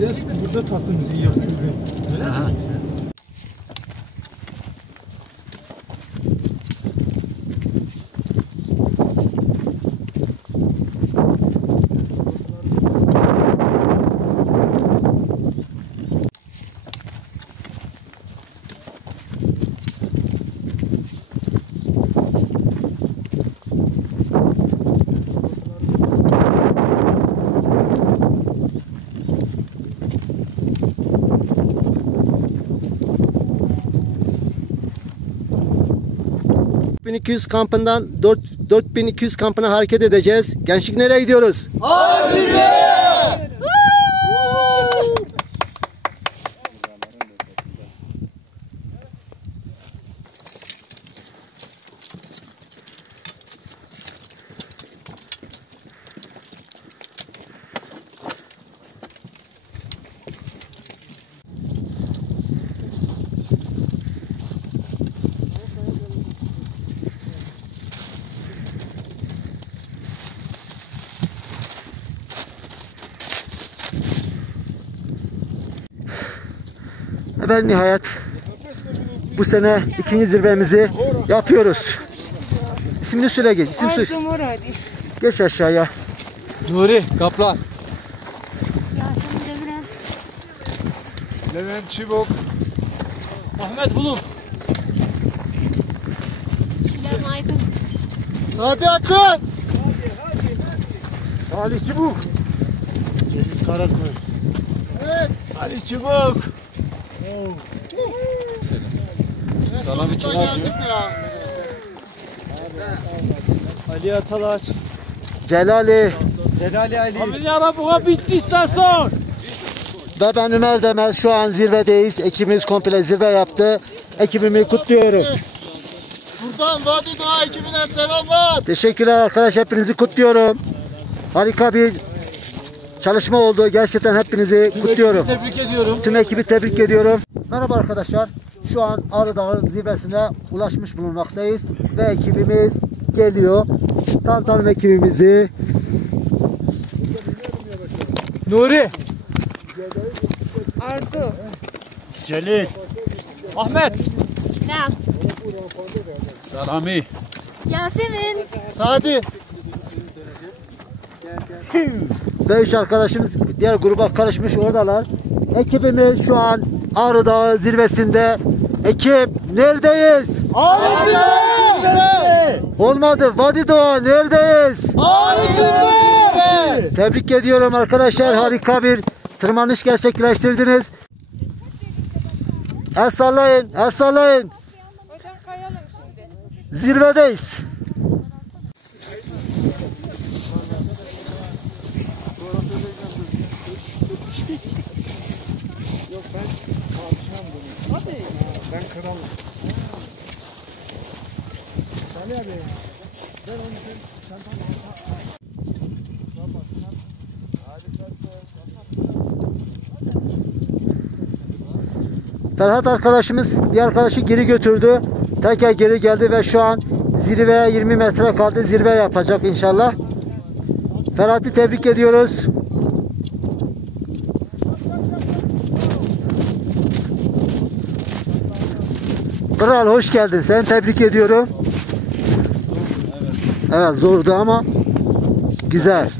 de burada tatlımızı yiyoruz. Aha. ...4200 kampından 4200 kampına hareket edeceğiz. Gençlik nereye gidiyoruz? Harbiye! Evet, nihayet bu sene ikinci zirvemizi yapıyoruz. İsmini söyle, geç. İsim söyle. Geç aşağıya. Nuri Kaplan. Yasemin Demirel. Levent Çibuk. Ahmet Bulum. Çilem Aykın. Sadi Akın. Ali Çibuk. Celil Karakoy. Evet. Ali Çibuk. Sana bir çıkar. Ali Atalaş. Celali. Celali Ali. Abi araba bitti istasyon. Ve ben Ömer Demez, şu an zirvedeyiz. Ekibimiz komple zirve yaptı. Ekibimi kutluyorum. Buradan Vadi Doğa ekibine selamlar. Teşekkürler arkadaş, hepinizi kutluyorum. Harika bir çalışma oldu. Gerçekten hepinizi kutluyorum. Tebrik ediyorum. Tüm ekibi tebrik ediyorum. Merhaba arkadaşlar. Şu an Ağrı Dağı zirvesine ulaşmış bulunmaktayız. Ve ekibimiz geliyor. Tanıtalım ekibimizi. Nuri. Arzu. Celil. Ahmet. Çilem. Salami. Yasemin. Sadi. Ve 3 arkadaşımız diğer gruba karışmış oradalar. Ekibimiz şu an Ağrı Dağı zirvesinde. Ekip neredeyiz? Ağrı Dağı! Olmadı. Vadi Doğa neredeyiz? Ağrı Dağı! Tebrik ediyorum arkadaşlar. Harika bir tırmanış gerçekleştirdiniz. El sallayın. El sallayın. Hocam kayalım şimdi. Zirvedeyiz. Ben kralım. Salih abi. Ben onu Ferhat arkadaşımız bir arkadaşı geri götürdü. Tekrar geri geldi ve şu an zirveye 20 metre kaldı. Zirve yapacak inşallah. Ferhat'ı tebrik ediyoruz. Kral hoş geldin. Seni tebrik ediyorum. Evet, zordu ama güzel.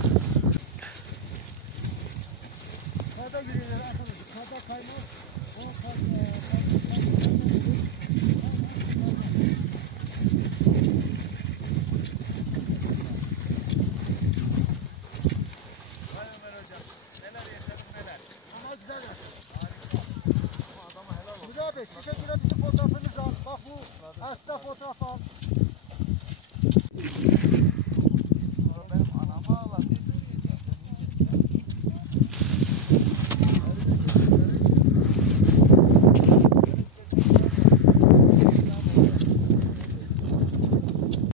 Şişe